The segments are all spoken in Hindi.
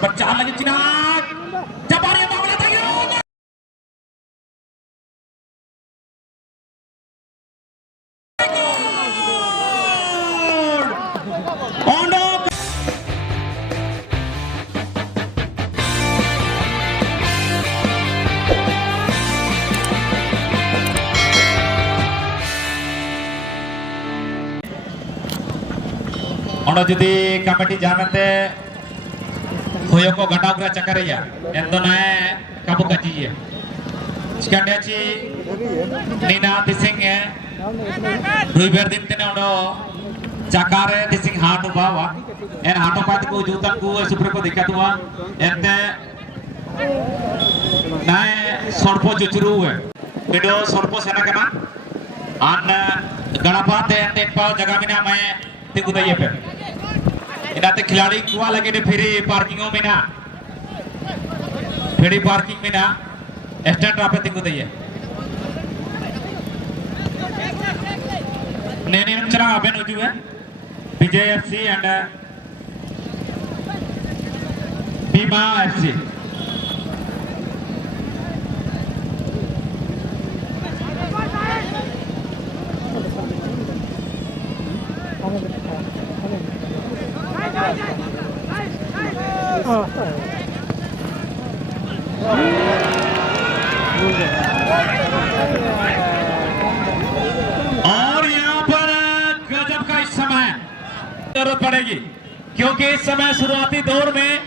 Berjalan lagi Cina. Jabari yang bola tayang. Untuk Ono jadi kami jangan hoyo ko gata gra cakare ya endo nae kabu kaji ya sekian dia ci nina tising ya dui berdin tene ono cakare tising hatu bawa en hatu pat ko jutan ko super ko dikatuwa ente nae sorpo jucuru है video sorpo sana kana an Ganpat ente pa जगह में ना मैं तिगु दइए पे इनाते खिलाड़ी कुआ लगे ने फिरी पार्किंगों में ना फिरी पार्किंग में ना स्टैंड पे तिंगु दइए नेने नमचरा अबे नोजू है विजय एफसी एंड बीमा एफसी और यहाँ पर गजब का इस समय जरूरत पड़ेगी क्योंकि इस समय शुरुआती दौर में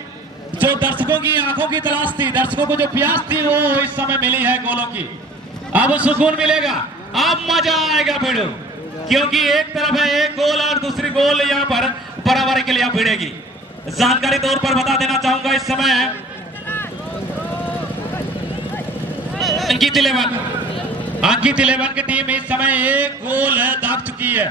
जो दर्शकों की आंखों की तलाश थी दर्शकों को जो प्यास थी वो इस समय मिली है गोलों की अब सुकून मिलेगा अब मजा आएगा भिड़ो क्योंकि एक तरफ है एक गोल और दूसरी गोल यहाँ पर बराबरी के लिए भिड़ेगी जानकारी तौर पर बता देना चाहूंगा इस समय अंकित 11 की टीम इस समय एक गोल दाग चुकी है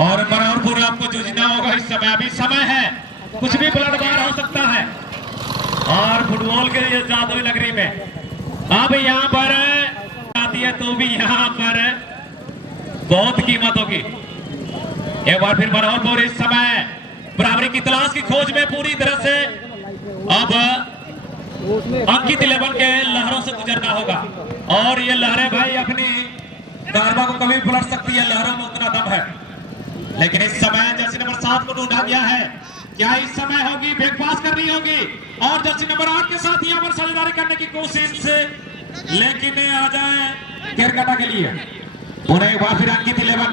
और मनोहरपुर आपको जूझना होगा इस समय अभी समय है कुछ भी पलटवार हो सकता है और फुटबॉल के लिए जादुई नगरी में अब यहाँ पर आती है तो भी यहाँ पर बहुत कीमत होगी एक बार फिर मनोहरपुर इस समय बराबरी की तलाश की खोज में पूरी तरह से अब अंकित 11 के लहरों से गुजरना होगा और ये लहरें भाई अपनी दारबा को कभी पलट सकती है लहरों में उतना दम है लेकिन इस समय जर्सी नंबर 7 को ढूंढा गया है क्या इस समय होगी ब्रेकफास्ट करनी होगी और जर्सी नंबर 8 के साथ यहाँ पर साझेदारी करने की कोशिश लेकिन आ जाए केरकटा के लिए और एक बार फिर अंकित 11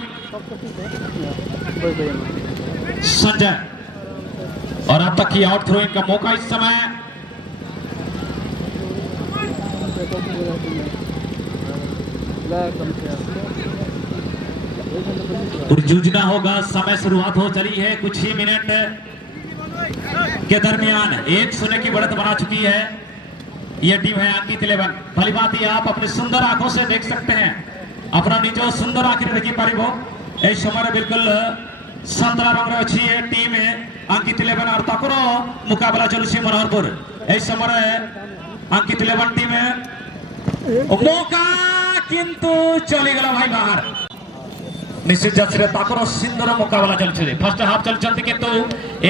संजय और अब तक की आउट थ्रोइंग का मौका इस समय और जूझना होगा समय शुरुआत हो चली है कुछ ही मिनट के दरमियान 1-0 की बढ़त बना चुकी है यह टीम है अंकित 11 भली बात ही आप अपनी सुंदर आंखों से देख सकते हैं अपना निजो सुंदर आंखें देखी पारिबो ए समय बिल्कुल संतरा रंग अच्छी है टीम है अंकित 11 और ताकरो मुकाबला चलुछि मनोहरपुर ए समय अंकित 11 टीम है मौका किंतु चली गला भाई बाहर निश्चित जर्सी ताकर सुंदर मुकाबला चलছে फर्स्ट हाफ चलते किंतु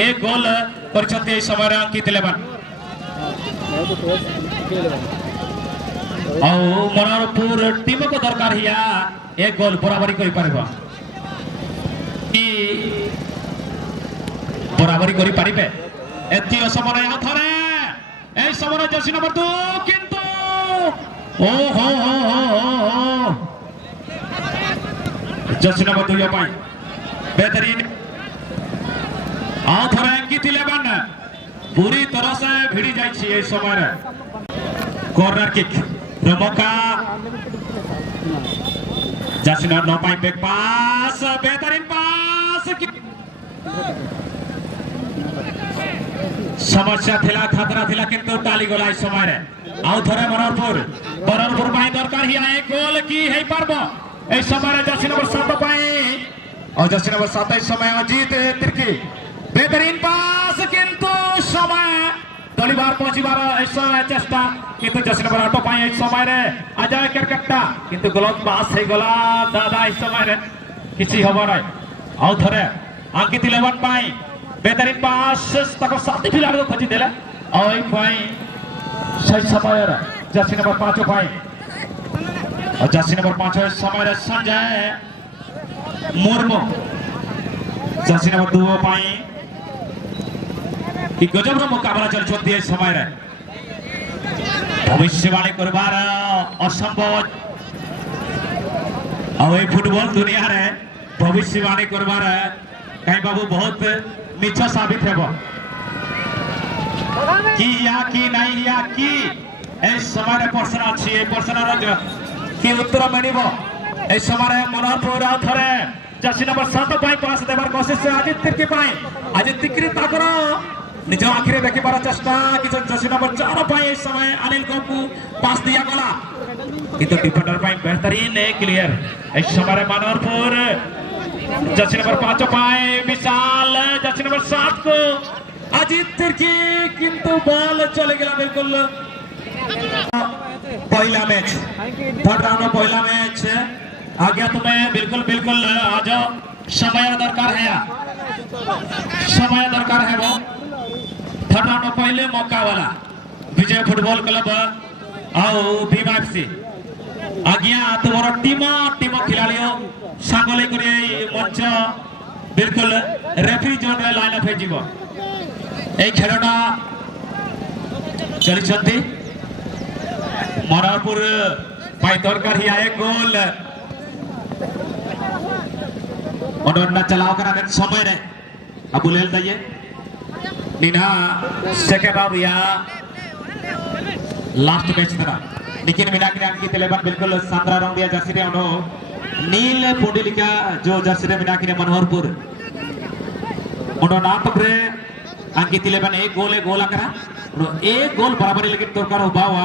एक गोल करछते ए समय अंकित 11 और मनोहरपुर टीम को दरकार हिया एक गोल बराबरी करि परबा कि बराबरी करि परिबे एति समय आ थरे ए समय जर्सी नंबर 2 किंतु ओ हो जर्सी नंबर 2 पाई बेहतरीन आउ थरे अंकित 11 पूरी तरह से भिड़ी जाइए समय कॉर्नर किक रमका जर्सी नंबर 9 पाई बैक पास बेहतरीन पास समस्या थिला खतरा थिला किंतु टाली गोला इस समय रे आउ थरे बरहपुर पाई दरकार ही आए गोल की है पारबो इस समय रे जर्सी नंबर 7 पाई और जर्सी नंबर 7 इस समय अजीत तिर्की बेहतरीन पास किंतु समय दली बार पहुंची बार इस समय चेष्टा किंतु जर्सी नंबर 8 पाई इस समय रे अजय करकट्टा किंतु गलत पास है गोला दादा इस समय रे किसी हवा नहीं आउ थरे अंकित 11 पाई बेहतरीन पास तक साथी खिलाड़ी को खोजी देला और एक भाई सही समय रे जर्सी नंबर 5 भाई और जर्सी नंबर 5 समय रे संजय मुर्मू जर्सी नंबर 2 भाई कि गजब रो मुकाबला चल छथि ए समय रे भविष्यवाणी करबार असंभव और ए फुटबॉल दुनिया रे भविष्यवाणी करबार कहीं बाबू बहुत मिछ साबित हेबो कि या कि नहीं या कि ए समय रे प्रश्न अछि ए प्रश्न रो कि उत्तर मिलिबो ए समय रे मनोहरपुर थरे जर्सी नंबर 7 पाई पास देबार कोशिश से अजित तिर्की पाई अजित तिर्की ताकर निज आखिरे देखिबार चेष्टा कि जर्सी नंबर 4 पाई इस समय अनिल को पास दिया गला किंतु डिफेंडर पाई बेहतरीन क्लियर इस समय रे मनोहरपुर जर्सी नंबर 5 पाए विशाल जर्सी नंबर 7 को अजीत तिर्की किंतु बॉल चले गया बिल्कुल पहला मैच थर्ड राउंड में पहला मैच आ गया तुम्हें बिल्कुल बिल्कुल आज समय दरकार है समय दरकार है वो थर्ड राउंड में पहले मौका वाला विजय फुटबॉल क्लब आओ भीमा एफसी आज्ञा तुम्हारा टीम खिलाड़ियों सांगले करे मंच बिल्कुल रेफरी जोन रे लाइन अप हे जीवो ए खेलटा चली छथि मनोहरपुर पाई दरकार ही आए गोल ओनना चलाओ करा समय रे अब बुलेल दइए निना सेकंड राउंड या लास्ट मैच तरह लेकिन मिना के अंकित 11 बिल्कुल 17 राउंड दिया जर्सी रे ओनो नील पुंडलिका जो जर्सी रे मिना के मनोहरपुर ओनो नाटक रे अंकित 11 एक गोल आकरा एक गोल बराबर लेकिन दरकार होबावा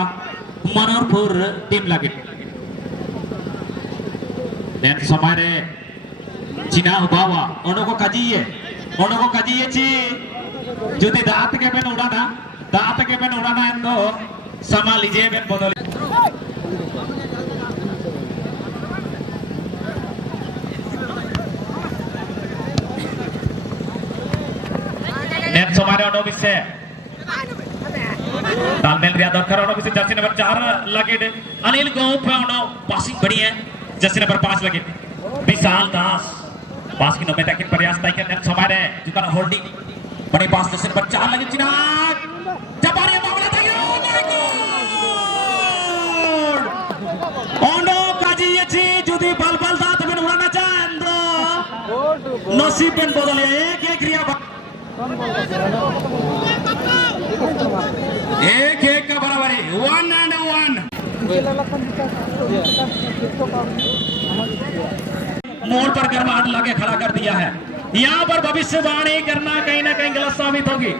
मनोहरपुर टीम लगे देन समय रे चिना होबावा ओनो को काजिए ची যদি দাঁত কেবেন উড়ানা এndo সামা লিজে বেন বদলে নেট সমারে অনবিসে तालमेल रिया दरकार অনবিসে जर्सी नंबर 4 लगे अनिल गोप पे पासिंग बड़ी है जर्सी नंबर 5 लगे विशाल दास पास की नोमे तक प्रयास ताई के नेट समारे जुका होल्डिंग बड़ी पास जर्सी नंबर 4 लगे चिराग जबारे मामला था ओनो काजिएछि যদি बल दात में उड़ाना चाहें तो नसीब में बदले एक क्रिया एक का बराबरी 1 and 1 मोड़ पर गरमाहट लाके खड़ा कर दिया है यहाँ पर भविष्यवाणी करना कहीं ना कहीं गलत साबित होगी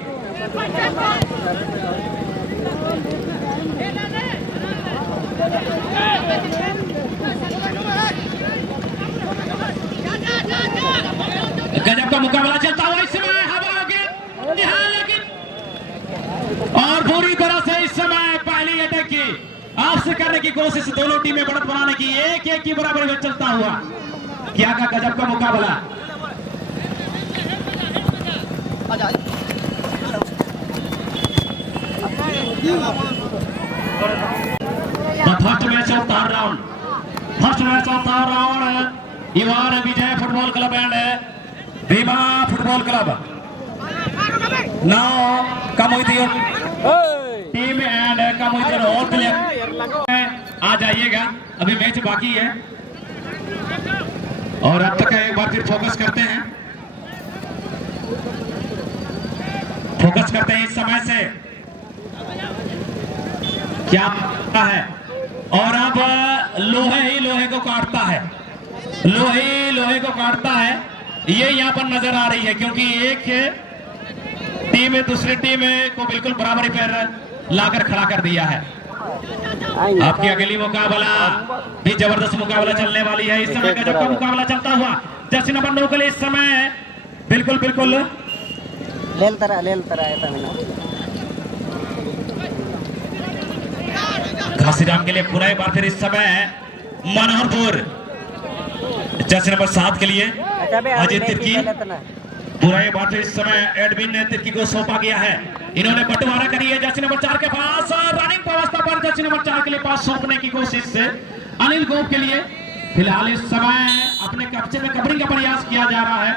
गजब का मुकाबला चलता हुआ इस समय हवा होगी लेकिन और पूरी तरह से इस समय पहली अटैक की आपसे करने की कोशिश दोनों टीमें बढ़त बनाने की एक की बराबर में चलता हुआ क्या का गजब का मुकाबला first match of third round Ivan Vijay football club and Bhima football club now कमोइदियो टीम एंड कमोइदियो और प्लेयर आ जाइएगा अभी मैच बाकी है और अब तक एक बार फिर फोकस करते हैं इस समय से क्या है और अब लोहे ही लोहे को काटता है ये यहाँ पर नजर आ रही है क्योंकि एक टीम दूसरी टीम को बिल्कुल बराबरी पर लाकर खड़ा कर दिया है। आपकी अगली मुकाबला भी जबरदस्त मुकाबला चलने वाली है। इस समय गजब का मुकाबला चलता हुआ जर्सी नंबर 9 के लिए इस समय बिल्कुल बिल्कुल घासीराम के लिए पुनः एक बार फिर इस समय मनोहरपुर जर्सी नंबर 7 के लिए अजीत तिर्की पूरा एक बार फिर इस समय एडमिन ने तिर्की को सौंपा गया है। इन्होंने बंटवारा करी है जर्सी नंबर 4 के पास रनिंग अवस्था पर जर्सी नंबर 4 के लिए पास सौंपने की कोशिश से अनिल गोप के लिए फिलहाल इस समय अपने कब्जे में कवरिंग का प्रयास किया जा रहा है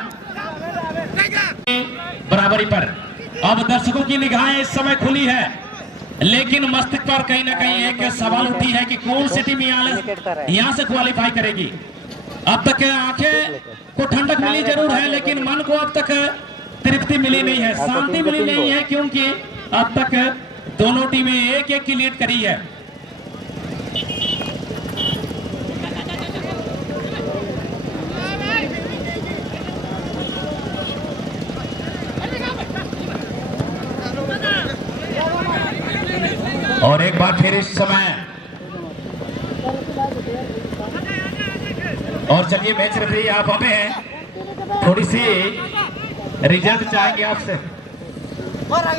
बराबरी पर। अब दर्शकों की निगाहें इस समय खुली है, लेकिन मस्तिष्क पर कहीं ना कहीं एक सवाल उठी है कि कौन सी टीम यहां से क्वालिफाई करेगी। अब तक आंखें को ठंडक मिली जरूर है, लेकिन मन को अब तक तृप्ति मिली नहीं है, शांति मिली नहीं है, क्योंकि अब तक दोनों टीमें एक एक की लीड करी है। और एक बार फिर इस समय और चलिए मैच रेफरी आप हमें हैं, थोड़ी सी रिजल्ट चाहेंगे आपसे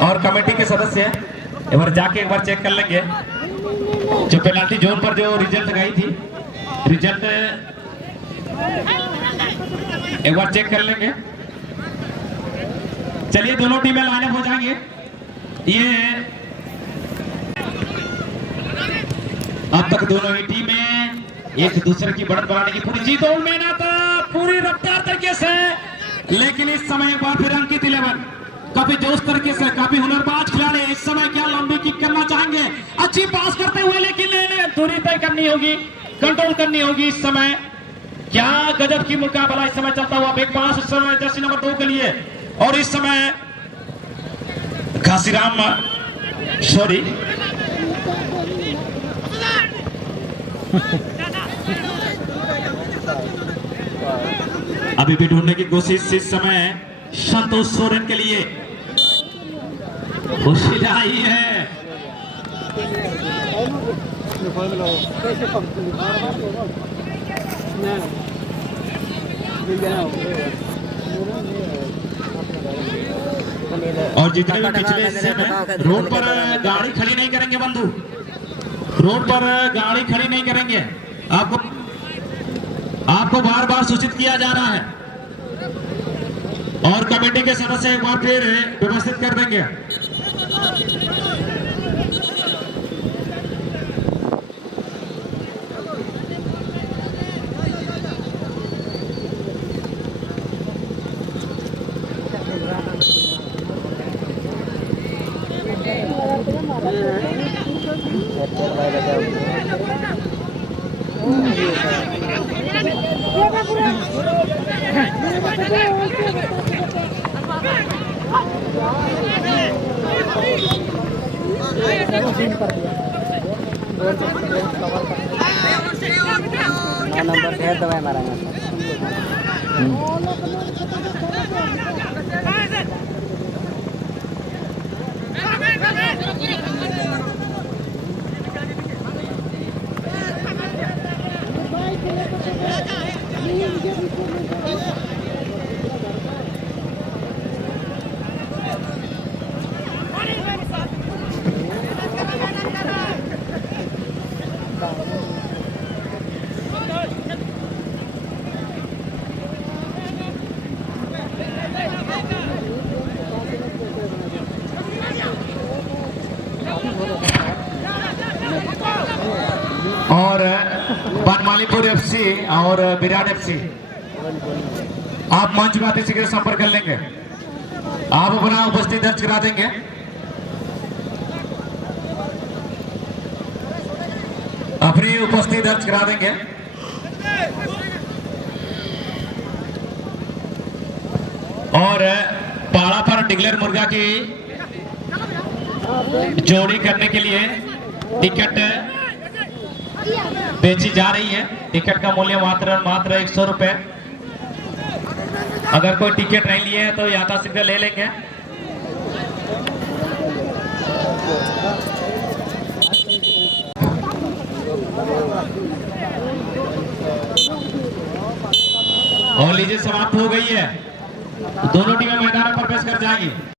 और कमेटी के सदस्य एक बार जाके एक बार चेक कर लेंगे जो पेनाल्टी जोन पर जो रिजल्ट गई थी, रिजल्ट एक बार चेक कर लेंगे। चलिए दोनों टीमें लाइनअप हो जाएंगे। ये अब तक दोनों ही टीमें एक दूसरे की बढ़त बढ़ाने की पूरी जीत और मेहनत पूरी रफ्तार तरीके से, लेकिन इस समय एक बार फिर अंकित 11 काफी जोश तरीके से, काफी हुनरबाज खिलाड़ी इस समय क्या लंबी किक करना चाहेंगे, अच्छी पास करते हुए, लेकिन दूरी तय करनी होगी, कंट्रोल करनी होगी। इस समय क्या गजब की मुकाबला इस समय चलता हुआ बिग पास इस समय जर्सी नंबर 2 के लिए। और इस समय घासीराम सॉरी अभी भी ढूंढने की कोशिश इस समय संतोष सोरेन के लिए खुशी आई है। और जितने भी पिछले हिस्से में रोड पर गाड़ी खड़ी नहीं करेंगे बंधु, रोड पर गाड़ी खड़ी नहीं करेंगे, आपको बार बार सूचित किया जा रहा है और कमेटी के सदस्य एक बार फिर व्यवस्थित कर देंगे। नंबर शेयर दवाई मारेंगे। और बनमालीपुर एफसी और विराट एफसी आप मंच में आते शीघ्र संपर्क कर लेंगे, आप अपना उपस्थिति दर्ज करा देंगे। अपनी उपस्थिति दर्ज करा देंगे। और पाड़ा पर डिक्लेयर मुर्गा की जोड़ी करने के लिए टिकट बेची जा रही है। टिकट का मूल्य मात्र 100 रुपए। अगर कोई टिकट नहीं लिए तो यथाशीघ्र ले लेंगे। और लीजिए समाप्त हो गई है। दोनों टीमें मैदान में प्रवेश कर जाएंगी।